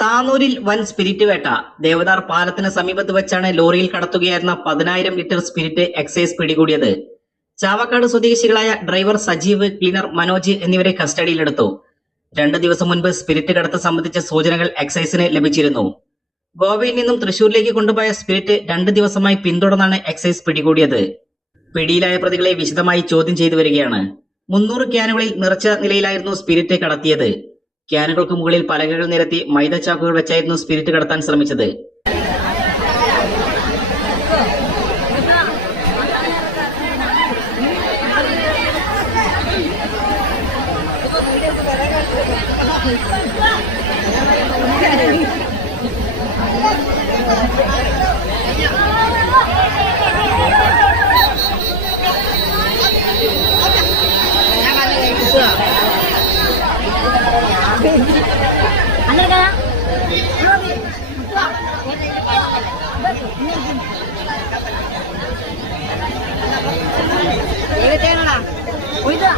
താനൂരിൽ വൻ സ്പിരിറ്റ് വേട്ട. ദേവദാർ പാലത്തിന് സമീപത്ത് വെച്ചാണ് ലോറിയിൽ കടത്തുകയായിരുന്ന 10,000 ലിറ്റർ സ്പിരിറ്റ് എക്സൈസ് പിടികൂടിയത്. ചാവക്കാട് സ്വദേശികളായ ഡ്രൈവർ സജീവ്, ക്ലീനർ മനോജ് എന്നിവരെ കസ്റ്റഡിയിലെടുത്തു. 2 ദിവസം മുൻപ് സ്പിരിറ്റ് കടത്ത് സംബന്ധിച്ച സൂചനകൾ എക്സൈസിന് ലഭിച്ചിരുന്നു. ഗോവയിൽ നിന്നും തൃശൂരിലേക്ക് കൊണ്ടുപോയ സ്പിരിറ്റ് 2 ദിവസമായി പിന്തുടർന്നാണ് എക്സൈസ് പിടികൂടിയത്. പിടിയിലായ പ്രതികളെ വിശദമായി ചോദ്യം ചെയ്തു വരികയാണ്. 300 ക്യാനുകളിൽ നിറച്ച നിലയിലായിരുന്നു സ്പിരിറ്റ് കടത്തിയത്. ക്യാനുകൾക്ക് മുകളിൽ പലകകൾ നിരത്തി മൈദച്ചാക്കുകൾ വെച്ചായിരുന്നു സ്പിരിറ്റ് കടത്താൻ ശ്രമിച്ചത്. Udah.